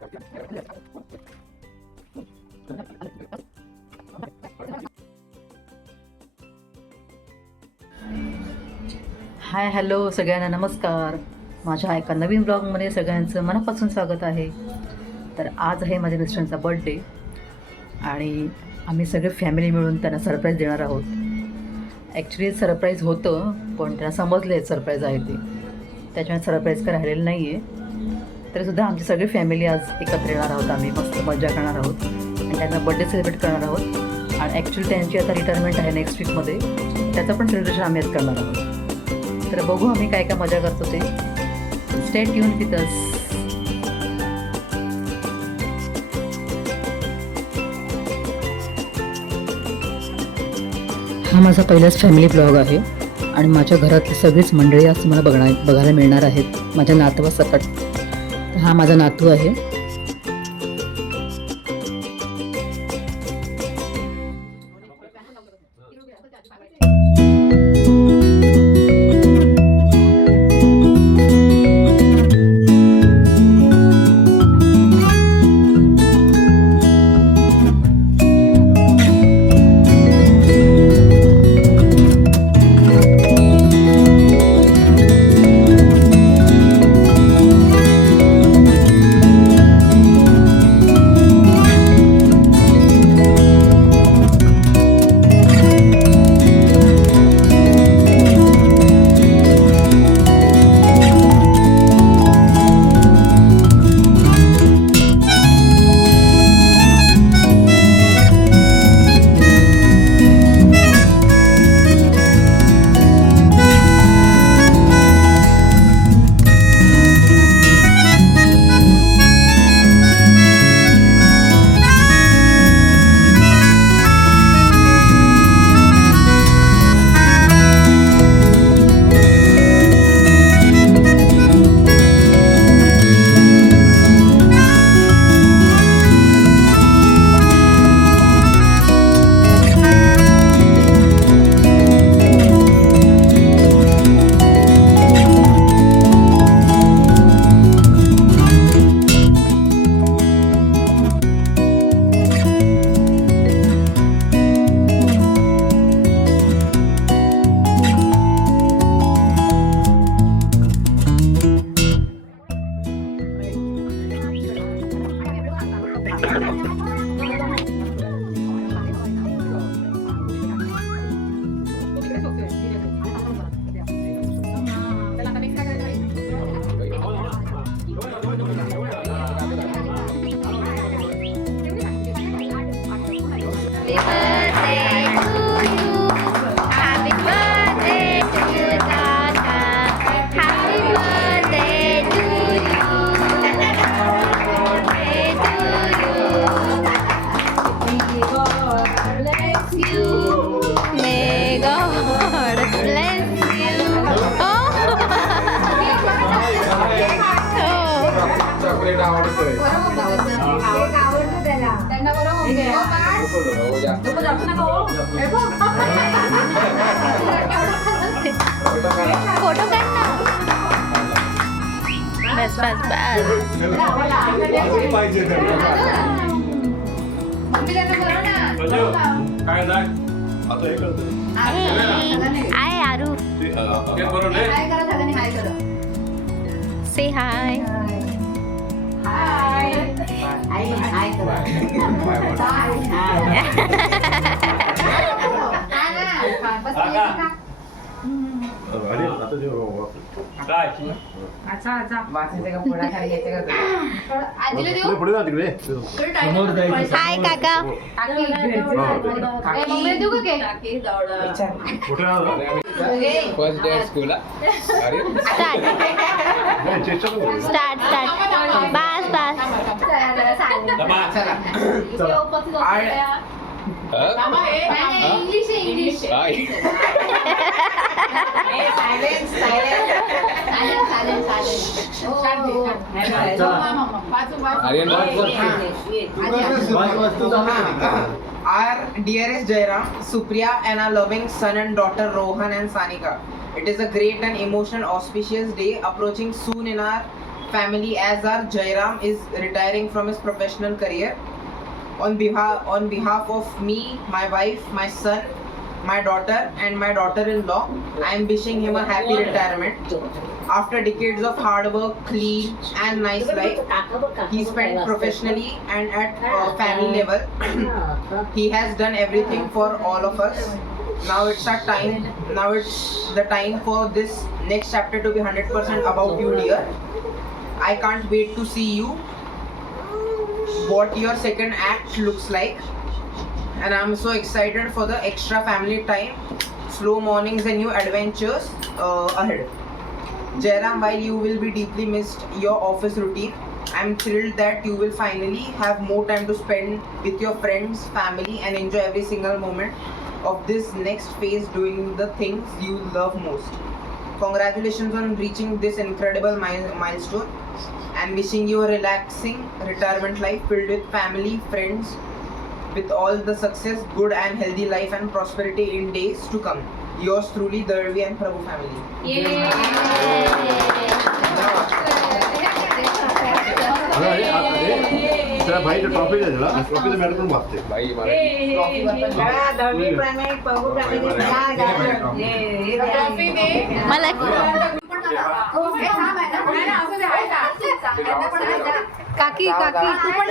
Hi hello सगळ्यांना नमस्कार. माझ्या एका नवीन ब्लॉगमध्ये सगळ्यांचं मनापासून स्वागत आहे. तर आज आहे माझ्या मिस्टरांचा बर्थडे आणि आम्ही सगळे फॅमिली मिळून त्यांना सरप्राईज देणार आहोत. ॲक्च्युली सरप्राईज होतं पण त्यांना समजलं आहे सरप्राईज आहे ते, त्याच्यामुळे सरप्राईज काय राहिलेलं नाही आहे. तरीसुद्धा आमची सगळी फॅमिली आज एकत्र येणार आहोत. आम्ही मस्त मजा करणार आहोत आणि त्यांना बर्थडे सेलिब्रेट करणार आहोत. आणि ॲक्च्युली त्यांची आता रिटायरमेंट आहे नेक्स्ट वीकमध्ये, त्याचं पण सेलिब्रेशन आम्ही आज करणार आहोत. तर बघू आम्ही काय काय मजा करतो ते. Stay tune with us. हा माझा पहिलाच फॅमिली ब्लॉग आहे आणि माझ्या घरातली सगळीच मंडळी आज तुम्हाला बघायला मिळणार आहेत माझ्या नातवासकट. हा माझा नातू आहे. फोटो काढ ना. बस बस आय आरू से हाय. हाय काका. First day at school. Start bus English. Our dearest Jairam, Supriya, and our loving son and daughter Rohan and Sanika. It is a great and emotional auspicious day approaching soon in our family as our Jairam is retiring from his professional career. On behalf of me, my wife, my son, my daughter and my daughter-in-law, I am wishing him a happy retirement. After decades of hard work, clean and nice life he spent professionally and at family level, he has done everything for all of us. Now it's the time for this next chapter to be 100% about you, dear. I can't wait to see you what your second act looks like, and I'm so excited for the extra family time, slow mornings and new adventures ahead. Jairam, while you will be deeply missed your office routine, I'm thrilled that you will finally have more time to spend with your friends, family and enjoy every single moment of this next phase doing the things you love most. Congratulations on reaching this incredible milestone, and wishing you a relaxing retirement life filled with family, friends, with all the success, good and healthy life and prosperity in days to come. Yours truly, the Darvi and Prabhu family. तेरा भाई तो trophy दे दिला, trophy तो मेरे को मारते भाई मला काकी काकी तू पण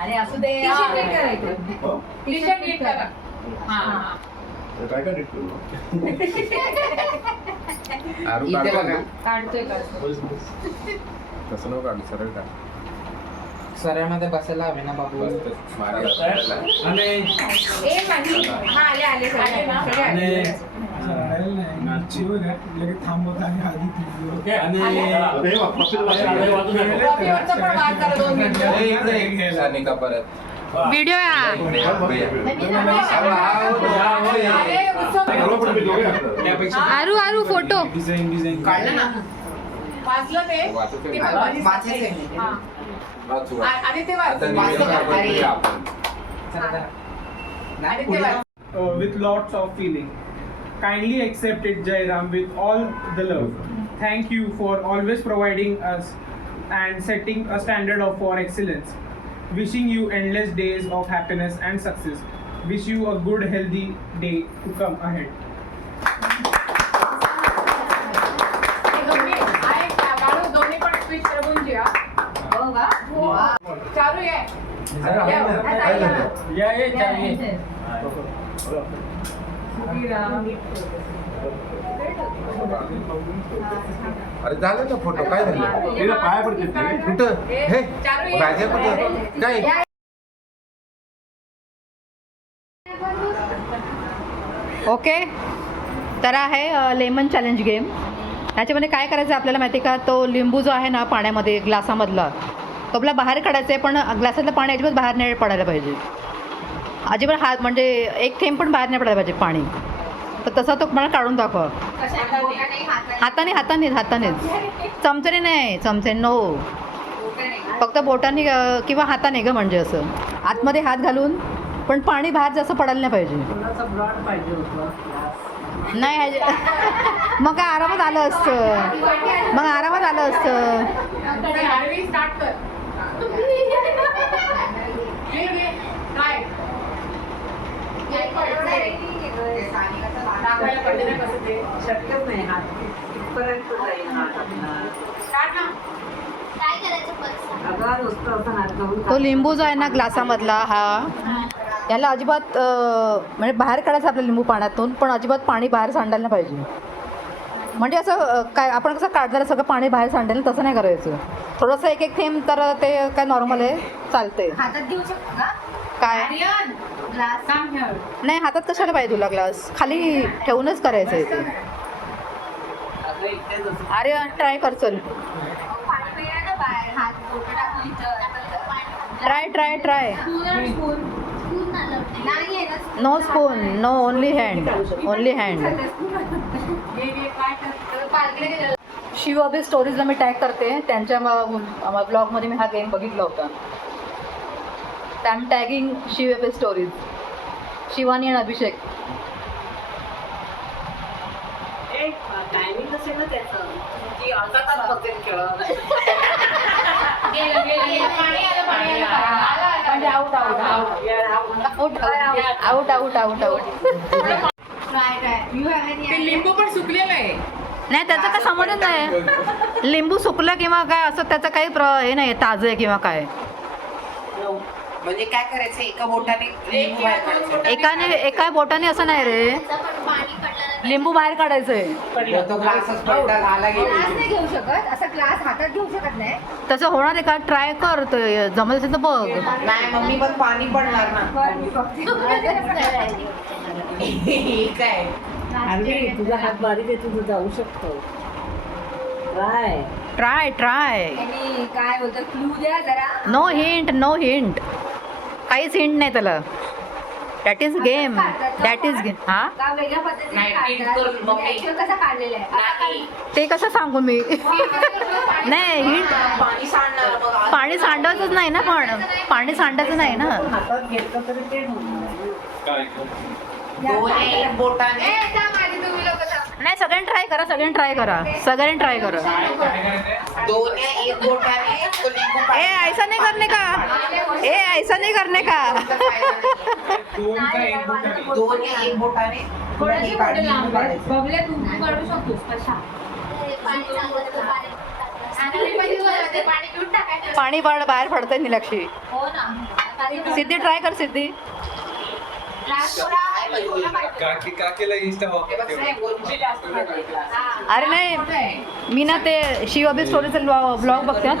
अरे असू दे काय काय डिट करू काढतोय कसं नको काढू सरळ काढ सरांमध्ये बसायला हवे ना बाबू. व्हिडिओ आरू आरू फोटो काढलं ना. With lots of feeling. Kindly accept it, Jairam, with all the love. Thank you for always providing us and setting a standard for excellence. Wishing you endless days of happiness and success. Wish you a good, healthy day to come ahead. अरे झालं ना photo काय झालं तिला पाया पडते कुठं हे माझ्या कुठं काय ओके. तर आहे लेमन चॅलेंज गेम. ह्याच्यामध्ये काय करायचं आहे आपल्याला माहिती का, तो लिंबू जो आहे ना पाण्यामध्ये ग्लासामधला तो आपला बाहेर काढायचा आहे, पण ग्लासातलं पाणी अजिबात बाहेर नाही पडायला पाहिजे. अजिबात हात म्हणजे एक थेंब पण बाहेर नाही पडायला पाहिजे पाणी. तर तसा तो मला काढून दाखवा. हाताने हातानेच हातानेच चमच्याने नाही, चमचे नो, फक्त बोटाने किंवा हाताने ग, म्हणजे असं आतमध्ये हात घालून, पण पाणी बाहेर जास्त पडायला नाही पाहिजे. नाही मग काय आरामात आलं असतं, मग आरामात आलं असतं. तो लिंबू जो आहे ना ग्लासामधला हा, याला अजिबात म्हणजे बाहेर काढायचं आपलं लिंबू पाण्यातून, पण अजिबात पाणी बाहेर सांडायला पाहिजे. म्हणजे असं काय आपण कसं काढलं सगळं पाणी बाहेर सांडेल तसं नाही करायचं. थोडंसं एक एक थेंब तर ते काय नॉर्मल आहे, चालते. काय नाही हातात कशाला पाहिजे तुला, ग्लास खाली ठेवूनच करायचं आहे ते. अरे ट्राय कर, चल try try try. No spoon, no, only hand, only hand. Shiv Abhi स्टोरीजला मी टॅग करते, त्यांच्या ब्लॉगमध्ये मी हा गेम बघितला होता. I'm tagging Shiv stories. Shivani आणि अभिषेक. टायमिंग असेल ना त्याचं की अर्धा तास बघेल खेळ. लिंबू पण सुकलेलं आहे. नाही त्याचा काय संबंध नाही. लिंबू सुकलं किंवा काय असं त्याचं काही हे नाही ताजं आहे किंवा काय. म्हणजे काय करायचं एका बोटाने लिंबू बाहेर काढायचं. एका बोटाने असं नाही रे. लिंबू बाहेर काढायचंय. तो ग्लासच पलटा झाला गेला. घेऊ शकत असं ग्लास हातात घेऊ शकत नाही. तसं होणार आहे का? ट्राय कर. जमत असेल तर बघ. नाही मम्मी पण पाणी पडणार ना. काय अरे तुझा हात बारीक आहे तुझं जाऊ शकतो. ट्राय काय बोलतो क्लू द्या जरा. No hint. काहीच हिंट नाही त्याला. That is game. हा का वेगळ्या पद्धतीने नाही, काढतात? टीच करून मग Actual कसं काढलेलं आहे नाही. ते कसं सांगू मी. नाही हिंट. पाणी सांडणार मग आज. पाणी सांडायचंच नाही ना. पण पाणी सांडायचं नाही ना. हातात घेतलं तरी ते दोन्ही एक बोटाने नाही सगळ्यांनी ट्राय करा. दोन्ही एक बोटाने तो लिंबू ऐसा नहीं करने का. दोन्ही एक बोटाने हे काढ, लिंबू काढायचं. बबल्या तू काढू शकतोस कशा. पाणी बाहेर पडतंय निलक्षी. हो ना. सिद्धी ट्राय कर. सिद्धी काकीला इंस्टा अरे नाही मी ना ते शिव अभि स्टोरीचे ब्लॉग बघते ना.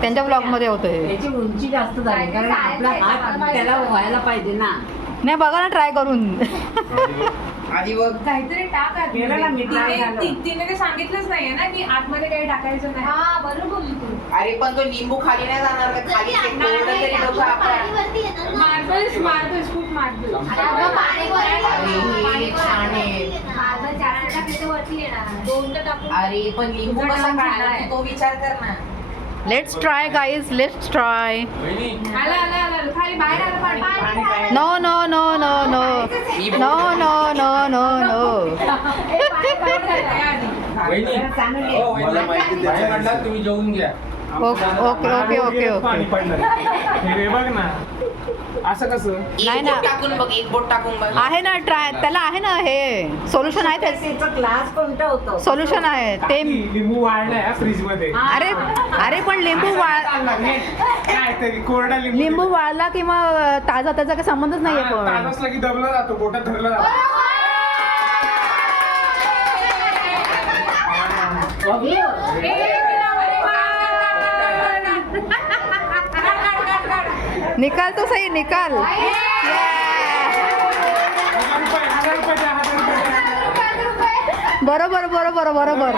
त्यांच्या ब्लॉगमध्ये होतं हे. त्याची उंची जास्त झाली कारण आपला हात त्याला व्हायला पाहिजे ना. नाही बघा ना ट्राय करून. आधी बघ काहीतरी टाक आत. केलं ना मी try झालं. तिने ते सांगितलंच नाहीये ना की आतमध्ये काही टाकायचं नाही. हा बरोबर बोलली तू. अरे पण तो लिंबू खाली नाही जाणार का? खाली एक बोर्ड तरी डोकं आपण. मार्बल्स खूप मार्बल. अरे छान आहे. अरे पण लिंबू कसा काढणार तू तो विचार कर ना. Let's try guys. खाली बाहेर आलं पाणी. नो. मला माहिती द्यायचं. तुम्ही जेवून घ्या. ओके. पाणी पडलं. हे बघ ना असं कसं. नाही एक ना. बोट टाकून बघ, एक बोट टाकून बघ. आहे ना ट्राय. त्याला आहे ना हे सोल्युशन आहे. त्याचा क्लास कोणता होता? सोल्युशन आहे ते. लिंबू वाढलाय फ्रीज मध्ये. अरे पण लिंबू काय तरी कोरडा लिंबू वाळला किंवा ताजा त्याचा काही संबंधच नाहीये. पण ताज असला की दबला जातो, बोटात धरला जातो. निकाल तो सही निकाल. 1000 रुपये द्या, 1000 रुपये. बरोबर.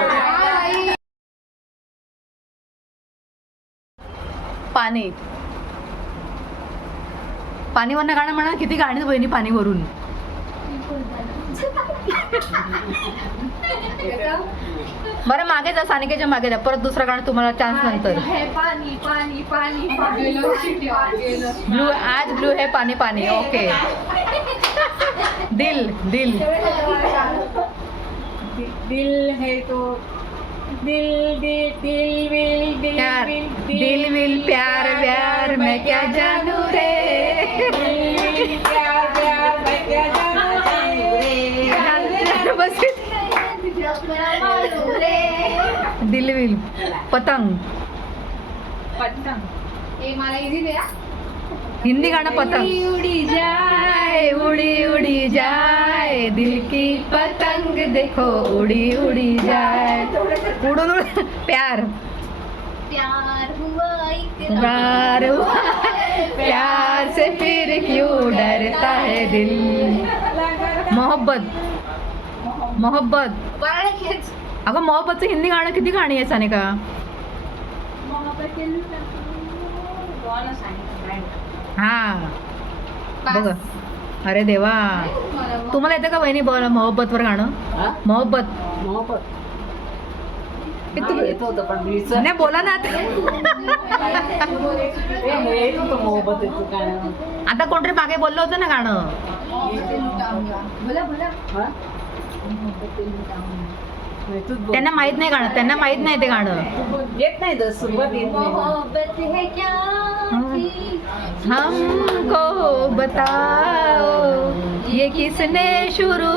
पाणीवरनं गाणं म्हणा. किती गाणी बहिणी पाणीवरून. बरं मागे जा. सानिकेच्या मागे जा. परत दुसरं गाणं तुम्हाला चान्स नंतर. ब्लू आज ब्लू है पाणी. ओके. दिल है तो दिल विल प्यार मैं क्या जानू रे. दिल विल पतंग. हिंदी गाणं पतंग. उड़ी जाए दिल की पतंग देखो उड़ी जाए. उड़ून प्यार हुआ प्यार से फिर क्यों डरता है दिल. मोहब्बत अगं मोहब्बतचं हिंदी गाणं किती गाणी आहे सानिका. हा बघ. अरे देवा. तुम्हाला येतं का वहिनी मोहब्बतवर गाणं. मोहब्बत येत होतं पण विसर नाही बोला ना येत होतं मोहब्बतीचं गाणं. आता कोणतरी मागे बोललं होतं ना गाणं. हा? त्यांना माहित नाही गाणं, त्यांना माहित नाही ते गाणं. येत नाही तर सुरुवात येत नाही. हमको बताओ ये किसने शुरू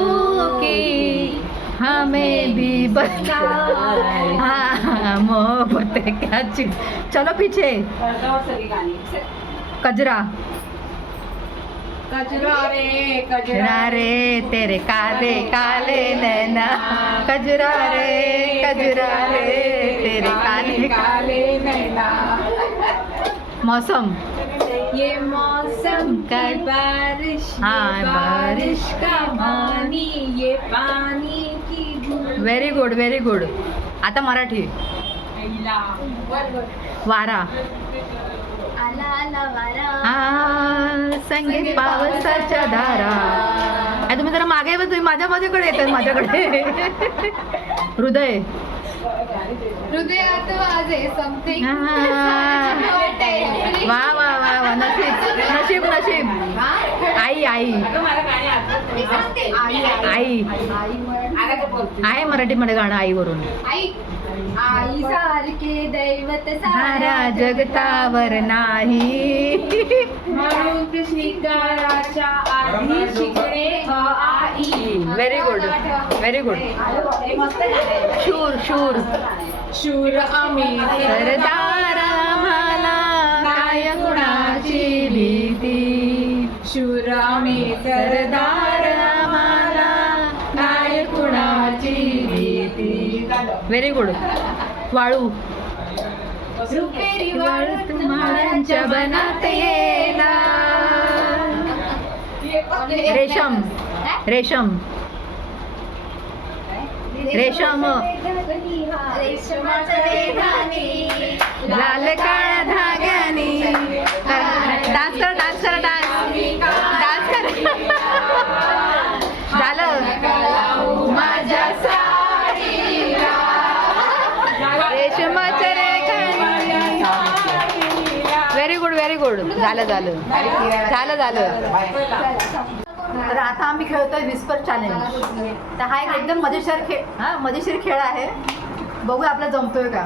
की, हमें भी बताओ हाँ मोहब्बत है क्या चीज. चलो पीछे. कजरा कजरा रे कजरा रे तेरे काले काले नैना, कजरा रे तेरे काले काले नैना. मौसम. ये मौसम का- की बारिश, हाँ, ये बारिश का पानी, ये पानी की बूंद. Very good very good. आता मराठी. वारा. आला आला वारा. हा संगीत पावसाच्या धारा. अरे तुम्ही जरा मागे तुम्ही माझ्याकडे येतात माझ्याकडे. हृदय. हृदयात वाजे समथिंग. वा वा वा वा. नशीब नशीब नशीब. आई आई आई आहे मराठीमध्ये गाणं आईवरून. आई आई सारखे दैवत साऱ्या जगतावर नाही. म्हणून श्रीकाराच्या आधी शिकणे आई. Very good very good. शूर शूर. शूर आम्ही सरदार आम्हाला काय गुणाची भीती. शूर आम्ही सरदार आम्हाला काय गुणाची भीती. Very good. वाळू. रुपेरी वाळू तुम्हाच्या बनात येला. रेशम रेशम रेशम. रेशमाच्या रेघाने लाल काळ्या धाग्याने. डान्स करा डान्स करा डान्स करा. झालं. माझ्या साडीला रेशमाच्या रेखाने. Very good very good. झालं झालं झालं झालं. तर आता आम्ही खेळतोय विस्पर चॅलेंज. तर हा एक एकदम मजेशीर खेळ आहे. बघूया आपला जमतोय का.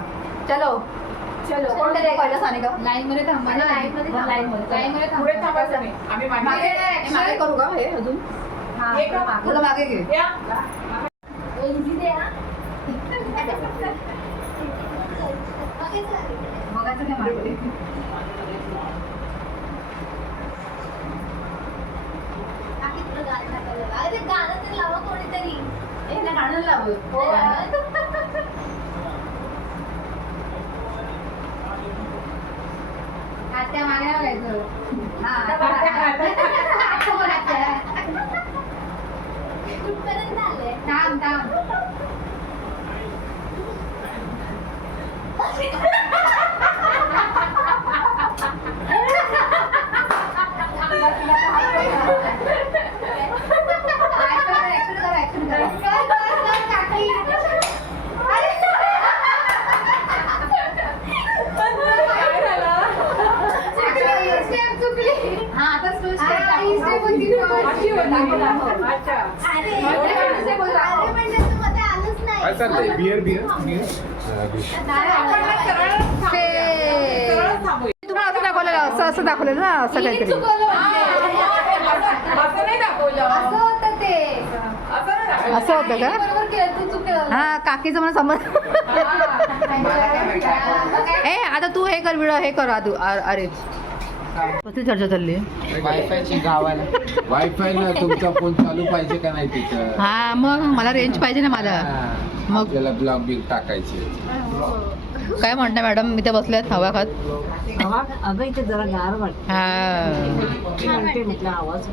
चलो चलो. कोणतं ते पहिलं सानिका. लाईन मध्ये थांबा. लाईन मध्ये थांबा. मागे करू का हे अजून. तुला मागे घे. बघायचं काय मागे. गाणं तर लावा कोणीतरी. गाणं लावू. आत्या मागे लावायचं. कुठपर्यंत आले. थांब थांब. काय चाललंय. बियर बियर तुम्हाला असं दाखवलेलं असं दाखवलेलं ना असं काहीतरी. असं होतं का. हा काकीचं मला समज. ए आता तू हे कर व्हिडिओ हे कर आदू. अरे कसली चर्चा चालली. वायफायची गावाला. वायफाय ना तुमचा फोन चालू पाहिजे का नाही तिथं. हा मग मला रेंज पाहिजे ना मला. मग आपल्याला ब्लॉग बिग टाकायचे. काय म्हणता मॅडम. मी ते बसल्यात हवा खात. अगं इथे जरा गार वाटत. हा म्हटलं आवाज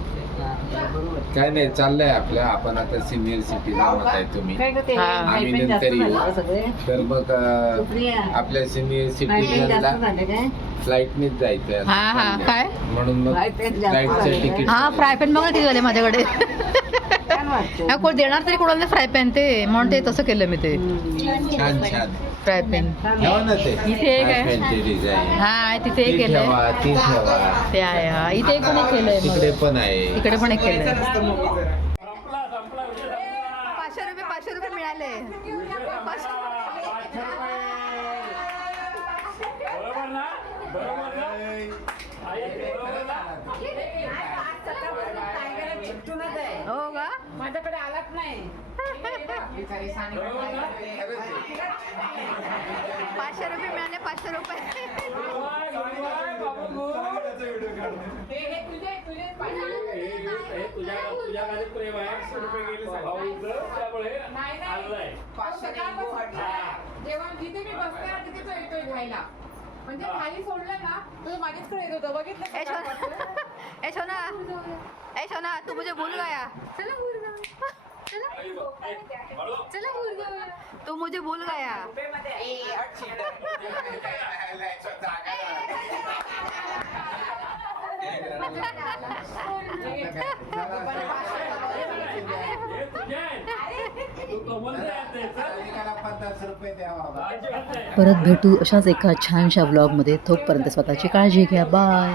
बरोबर. काय नाही चाललंय आपल्या. आपण आता सिनियर सिटीजन आहे तुम्ही. काय करते. हा. आम्ही Hyphen जास्त नंतर येऊ. झालं सगळे. तर मग सुप्रिया. आपल्या सिनियर Hyphen सिटीजनला जास्त झालं काय. फ्लाईटनेच जायचंय असं हा, हा, चाललंय. काय? म्हणून मग Hyphen जास्त फ्लाईटचं झालं. तिकीट. हा फ्राय पॅन बघा किती झाले माझ्याकडे. छान वाटतं. कोण देणार तरी कोणाला फ्राय पॅन ते म्हणून ते तसं केलं मी ते. हम्म. छान छान. फ्राय पॅन ठेवा ना ते इथे एक आहे. फॅन्सी डिझाईन हा तिथे एक केलंय ठेवा ती ठेवा ते आहे हा इथे एक पण एक केलंय तिकडे मग. पण आहे इकडे पण एक केलंय. असतं movie जरा. 500 रुपये मिळाले. हो का माझ्याकडे आलाच नाही. बिचारी सानी काय करते? 500 रुपये मिळाले 500 रुपये. हे तुझे तुझे पाहिजे. नाही नाही. पाचशे रेनबो हटला. जेव्हा जिथे मी बसते ना तिथे तो येतोय घ्यायला. म्हणजे खाली सोडलं ना तो माझ्याचकडे येत होता बघितलं ए सोना ए सोना ए सोना तू मुझे भूल गया. चला गुरगाव चला गुरगाव तू मुझे भूल गया. ए, हट परत भेटू अशाच एका छानशा ब्लॉगमध्ये. तोपर्यंत स्वतःची काळजी घ्या. बाय.